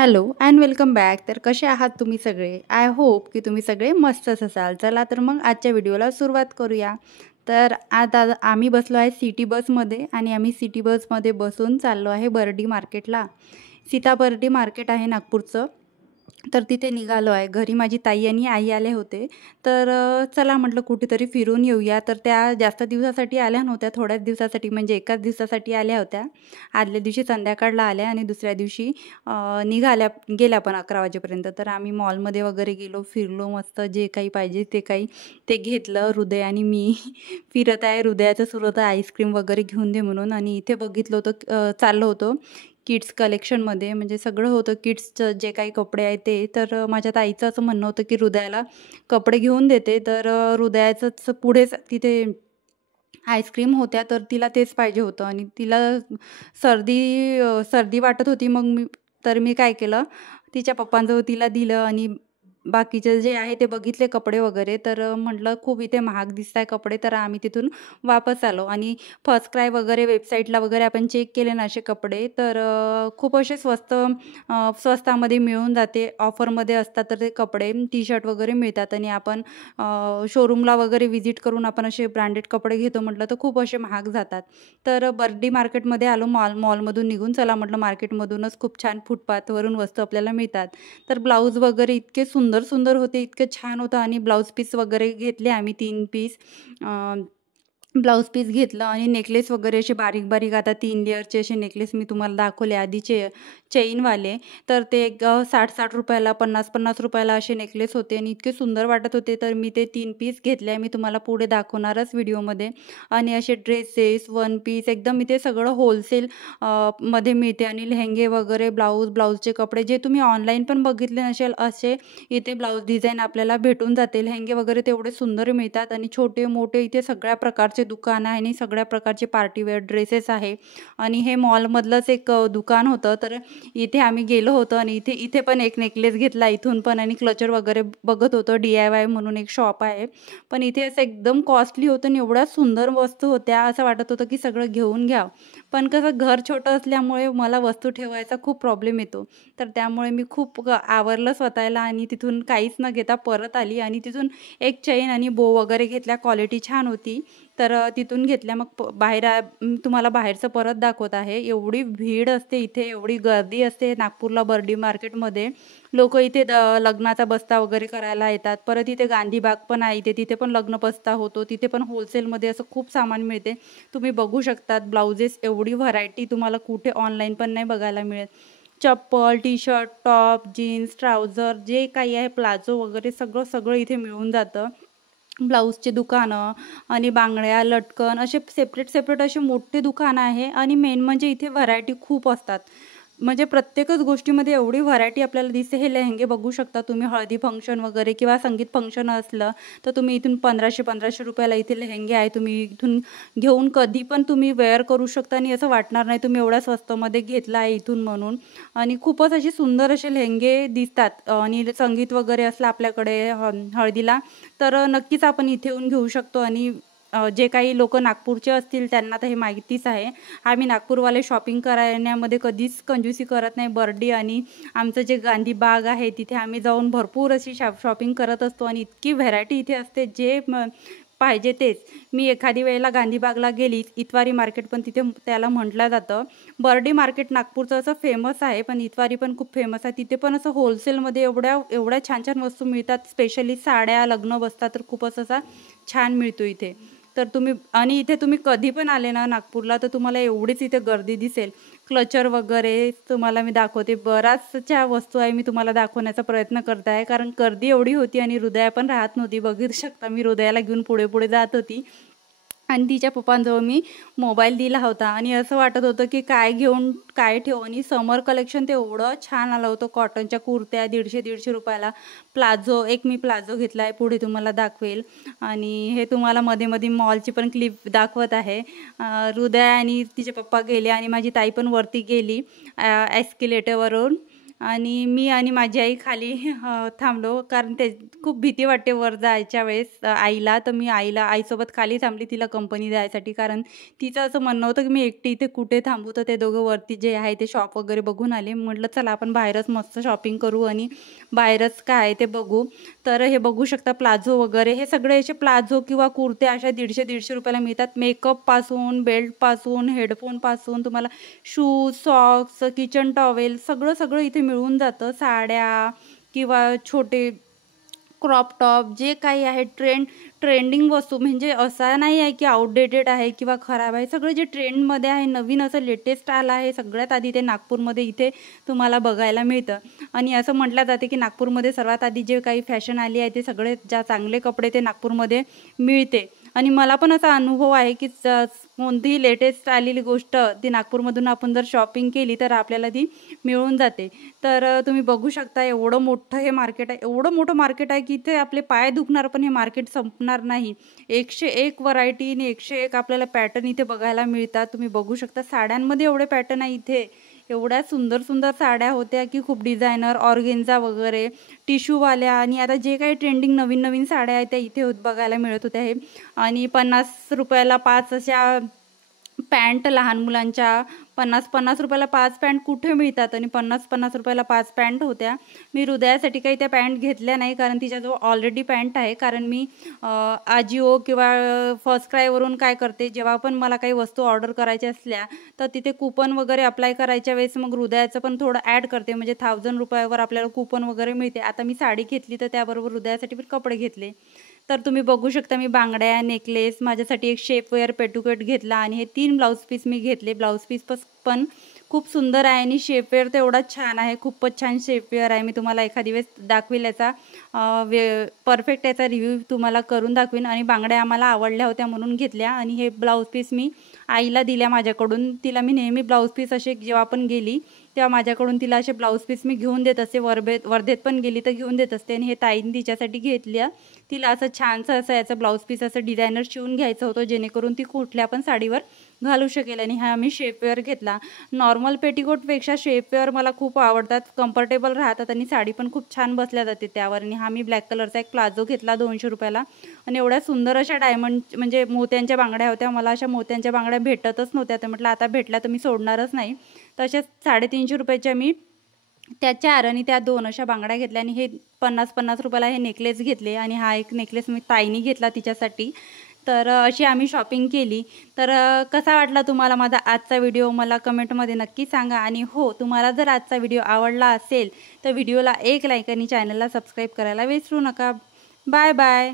Hello and welcome back. तर कसे आहात तुम्ही सगळे? आय होप की तुम्ही सगळे मस्तच असाल. चला तर मग आजच्या व्हिडिओला सुरुवात करूया. तर आता आम्ही बसलो आहे सिटी बसमध्ये आणि आम्ही सिटी बसमध्ये बसून चाललो आहे बर्डी मार्केटला. सीता बर्डी मार्केट आहे नागपूरचं. तर तिथे निघालो आहे. घरी माझी ताई आणि आई आले होते. तर चला म्हटलं कुठेतरी फिरून येऊया. तर त्या जास्त दिवसासाठी आल्या नव्हत्या, थोड्याच दिवसासाठी म्हणजे एकाच दिवसासाठी आल्या होत्या. आदल्या दिवशी संध्याकाळला आल्या आणि दुसऱ्या दिवशी निघाल्या गेल्या पण 11 वाजेपर्यंत. तर आम्ही मॉलमध्ये वगैरे गेलो, फिरलो मस्त. जे काही पाहिजे ते घेतलं. हृदय आणि मी फिरत आहे. हृदयाचं सुरू होतं आईस्क्रीम वगैरे घेऊन दे म्हणून. आणि इथे बघितलं होतं चाललं होतं किड्स कलेक्शनमध्ये, म्हणजे सगळं होतं किड्सचं जे काही कपडे आहेत ते. तर माझ्या ताईचं असं म्हणणं होतं की हृदयाला कपडे घेऊन देते. तर हृदयाचंच पुढेच तिथे आईस्क्रीम होत्या, तर तिला तेच पाहिजे होतं आणि तिला सर्दी वाटत होती. मी काय केलं, तिच्या पप्पांजवळ तिला दिलं आणि बाकीचे जे आहे ते बघितले कपडे वगैरे. तर म्हटलं खूप इथे महाग दिसत आहे कपडे. तर आम्ही तिथून वापस आलो आणि फर्स्ट क्राय वगैरे वेबसाईटला वगैरे आपण चेक केले ना असे कपडे, तर खूप असे स्वस्तामध्ये मिळून जाते. ऑफरमध्ये असतात तर ते कपडे टी शर्ट वगैरे मिळतात आणि आपण शोरूमला वगैरे व्हिजिट करून आपण असे ब्रँडेड कपडे घेतो म्हटलं तर खूप असे महाग जातात. तर बर्डी मार्केटमध्ये आलो. मॉलमधून निघून चला म्हटलं मार्केटमधूनच खूप छान फुटपाथवरून वस्तू आपल्याला मिळतात. तर ब्लाऊज वगैरे इतके सुंदर सुंदर होते, इतके छान होतं आणि ब्लाऊज पीस वगैरे घेतले आम्ही 3 पीस. ब्लाऊज पीस घेतलं आणि नेकलेस वगैरे असे बारीक बारीक, आता 3 लेअरचे असे नेकलेस मी तुम्हाला दाखवले आधीचे चेनवाले. तर ते एक 60-60 रुपयाला, 50-50 रुपयाला असे नेकलेस होते आणि इतके सुंदर वाटत होते. तर मी ते 3 पीस घेतले. मी तुम्हाला पुढे दाखवणारच व्हिडिओमध्ये. आणि असे ड्रेसेस, वन पीस एकदम इथे सगळं होलसेल मध्ये मिळते आणि लेहेंगे वगैरे, ब्लाऊजचे कपडे जे तुम्ही ऑनलाईन पण बघितले नसेल असे इथे ब्लाऊज डिझाईन आपल्याला भेटून जाते. लेहेंगे वगैरे तेवढे सुंदर मिळतात आणि छोटे मोठे इथे सगळ्या प्रकारचे दुकान आहे आणि सगळ्या प्रकारचे पार्टीवेअर ड्रेसेस आहे. आणि हे मॉलमधलंच एक दुकान होतं. तर इथे आम्ही गेलो होतो आणि इथे इथे पण एक नेकलेस घेतला इथून पण आणि क्लचर वगैरे बघत होतो. DIY म्हणून एक शॉप आहे. पण इथे असं एकदम कॉस्टली होतं आणि एवढ्या सुंदर वस्तू होत्या, असं वाटत होतं की सगळं घेऊन घ्यावं. पण कसं घर छोटं असल्यामुळे मला वस्तू ठेवायचा खूप प्रॉब्लेम येतो. तर त्यामुळे मी खूप आवरलं स्वतःला आणि तिथून काहीच न घेता परत आली आणि तिथून एक चैन आणि बो वगैरे घेतल्या. क्वालिटी छान होती. तर तिथून घेतल्या. मग तुम्हाला बाहेरचं परत दाखवत आहे. एवढी भीड असते इथे, एवढी गर्दी असते नागपूरला बर्डी मार्केटमध्ये. लोकं इथे लग्नाचा बस्ता वगैरे करायला येतात. परत इथे गांधीबाग पण आहे इथे, तिथे पण लग्न बस्ता होतो. तिथे पण होलसेलमध्ये असं खूप सामान मिळते. तुम्ही बघू शकतात ब्लाउजेस, एवढी व्हरायटी तुम्हाला कुठे ऑनलाईन पण नाही बघायला मिळत. चप्पल, टी-शर्ट, टॉप, जीन्स, ट्राउझर जे काही आहे, प्लाझो वगैरे सगळं सगळं इथे मिळून जातं. ब्लाऊजचे दुकानं आणि बांगड्या, लटकन असे सेपरेट असे मोठे दुकान आहे आणि मेन म्हणजे इथे व्हरायटी खूप असतात. म्हणजे प्रत्येकच गोष्टीमध्ये एवढी व्हरायटी आपल्याला दिसते. हे लेहेंगे बघू शकता तुम्ही, हळदी फंक्शन वगैरे किंवा संगीत फंक्शन असलं तर तुम्ही इथून 1500 रुपयाला इथे लेहेंगे आहे. तुम्ही इथून घेऊन कधी पण तुम्ही वेअर करू शकता आणि असं वाटणार नाही तुम्ही एवढ्या स्वस्तमध्ये घेतला आहे इथून म्हणून. आणि खूपच असे सुंदर असे लेहेंगे दिसतात. आणि संगीत वगैरे असलं आपल्याकडे हळदीला, तर नक्कीच आपण इथे येऊन घेऊ शकतो. आणि जे काही लोकं नागपूरचे असतील त्यांना तर हे माहितीच आहे. आम्ही नागपूरवाले शॉपिंग करण्यामध्ये कधीच कंजूसी करत नाही. बर्डी आणि आमचं जे गांधी बाग आहे तिथे आम्ही जाऊन भरपूर अशी शॉपिंग करत असतो आणि इतकी व्हरायटी इथे असते जे पाहिजे तेच. मी एखादी वेळेला गांधीबागला गेली, इतवारी मार्केट पण तिथे त्याला म्हटलं जातं. बर्डी मार्केट नागपूरचं असं फेमस आहे, पण इतवारी पण खूप फेमस आहे. तिथे पण असं होलसेलमध्ये एवढ्या एवढ्या छान छान वस्तू मिळतात. स्पेशली साड्या, लग्न बसतात तर खूपच असा छान मिळतो इथे. तर इथे तुम्ही कधी पण आले ना नागपूरला तर तुम्हाला एवढीच इथे गर्दी दिसेल. क्लचर वगैरे तुम्हाला मी दाखवते. बऱ्याचशा वस्तू आहे, मी तुम्हाला दाखवण्याचा प्रयत्न करत आहे कारण गर्दी एवढी होती आणि हृदया पण राहत नव्हती. बघू शकता मी हृदयाला घेऊन पुढे पुढे जात होती आणि तिच्या पप्पांजवळ मी मोबाईल दिला होता आणि असं वाटत होतं की काय घेऊन काय ठेवू. आणि समर कलेक्शन ते एवढं छान आलं होतं. कॉटनच्या कुर्त्या 150-150 रुपयाला. मी प्लाझो घेतला आहे, पुढे तुम्हाला दाखवेल. आणि हे तुम्हाला मध्ये मध्ये मॉलची पण क्लिप दाखवत आहे. हृदय आणि तिचे पप्पा गेले आणि माझी ताई पण वरती गेली एस्केलेटरवरून. आणि मी आणि माझी आई खाली थांबलो, कारण ते खूप भीती वाटते वर जायच्या वेळेस आईला. तर मी आईसोबत खाली थांबली तिला कंपनी द्यायसाठी, कारण तिचं असं म्हणणं होतं की मी एकटी इथे कुठे थांबू. तर ते दोघं वरती जे आहे ते शॉप वगैरे बघून आले. म्हटलं चला आपण बाहेरच मस्त शॉपिंग करू आणि बाहेरच काय आहे ते बघू. तर हे बघू शकता प्लाझो वगैरे, हे सगळे असे प्लाझो किंवा कुर्ते अशा 150-150 रुपयाला मिळतात. मेकअपपासून, बेल्टपासून, हेडफोनपासून तुम्हाला शूज, सॉक्स, किचन टॉवेल सगळं सगळं इथे मिळून जातं. साड्या किंवा छोटे क्रॉप टॉप जे काही आहे ट्रेंडिंग वस्तू, म्हणजे असा नाही आहे की आउटडेटेड आहे किंवा खराब आहे. सगळं जे ट्रेंडमध्ये आहे, नवीन असं लेटेस्ट आलं आहे, सगळ्यात आधी ते नागपूरमध्ये इथे तुम्हाला बघायला मिळतं. आणि असं म्हटलं जाते की नागपूरमध्ये सर्वात आधी जे काही फॅशन आली आहे ते सगळे ज्या चांगले कपडे ते नागपूरमध्ये मिळते. आणि मला पण असा अनुभव आहे की कोणतीही लेटेस्ट आलेली गोष्ट ती नागपूरमधून आपण जर शॉपिंग केली तर आपल्याला ती मिळून जाते. तर तुम्ही बघू शकता एवढं मोठं हे मार्केट आहे, एवढं मोठं मार्केट आहे की इथे आपले पाय दुखणार पण हे मार्केट संपणार नाही. 101 व्हरायटी आणि 101 आपल्याला पॅटर्न इथे बघायला मिळतात. तुम्ही बघू शकता साड्यांमध्ये एवढे पॅटर्न आहे इथे. एवढ्या सुंदर सुंदर साड्या होत्या की खूप डिझायनर, ऑर्गेन्झा वगैरे, टिश्यूवाल्या, आणि आता जे काही ट्रेंडिंग नवीन नवीन साड्या आहेत त्या इथे बघायला मिळत होत्या. हे आणि 50 रुपयाला 5 अशा पॅन्ट लहान मुलांच्या, 50-50 रुपयाला 5 पॅन्ट कुठे मिळतात, आणि 50-50 रुपयाला 5 पॅन्ट होत्या. मी हृदयासाठी काही त्या पॅन्ट घेतल्या नाही, कारण तिच्याजवळ ऑलरेडी पॅन्ट आहे. कारण मी आजिओ किंवा फर्स्ट क्रायवरून काय करते, जेव्हा पण मला काही वस्तू ऑर्डर करायच्या असल्या तर तिथे कूपन वगैरे अप्लाय करायच्या वेळेस मग हृदयाचं पण थोडं ॲड करते, म्हणजे 1000 रुपयावर आपल्याला कूपन वगैरे मिळते. आता मी साडी घेतली तर त्याबरोबर हृदयासाठी पण कपडे घेतले. तर तुम्ही बघू शकता मी बांगड्या, नेकलेस, माझ्यासाठी एक शेपवेअर पेटुकोट घेतला, आणि हे 3 ब्लाऊज पीस मी घेतले. ब्लाऊज पीस पण खूप सुंदर आहे आणि शेपवेअर तर एवढाच छान आहे, खूपच छान शेपवेअर आहे. मी तुम्हाला एखादी वेळेस दाखवेल याचा परफेक्ट याचा रिव्ह्यू तुम्हाला करून दाखवीन. आणि बांगड्या आम्हाला आवडल्या होत्या म्हणून घेतल्या, आणि हे ब्लाऊज पीस मी आईला दिल्या माझ्याकडून. तिला मी नेहमी ब्लाऊज पीस असे जेव्हा पण गेली तेव्हा माझ्याकडून तिला असे ब्लाऊज पीस मी घेऊन देत असते. वर्धेत पण गेली तर घेऊन देत असते. आणि हे ताईने तिच्यासाठी घेतल्या. तिला असं छानसं असं याचं ब्लाऊज पीस असं डिझायनर शिवून घ्यायचं होतं, जेणेकरून ती कुठल्या पण साडीवर घालू शकेल. आणि हा मी शेपवेअर घेतला. नॉर्मल पेटिकोटपेक्षा शेपवेअर मला खूप आवडतात, कम्फर्टेबल राहतात आणि साडी पण खूप छान बसल्या जाते त्यावर. आणि हा मी ब्लॅक कलरचा एक प्लाझो घेतला 200 रुपयाला. आणि एवढ्या सुंदर अशा डायमंड म्हणजे मोत्यांच्या बांगड्या होत्या. मला अशा मोत्यांच्या बांगड्या भेटतच नव्हत्या, तर म्हटलं आता भेटल्या तर मी सोडणारच नाही. तशाच 350 रुपयाच्या मी त्या 4 आणि त्या 2 अशा बांगड्या घेतल्या. आणि हे 50-50 रुपयाला हे नेकलेस घेतले. आणि हा एक नेकलेस मी ताईने घेतला तिच्यासाठी. तर अशी आम्ही शॉपिंग केली. तर कसा वाटला तुम्हाला माझा आजचा व्हिडिओ मला कमेंटमध्ये नक्की सांगा. आणि हो, तुम्हाला जर आजचा व्हिडिओ आवडला असेल तर व्हिडिओला एक लाईक आणि चॅनलला सबस्क्राईब करायला विसरू नका. Bye bye.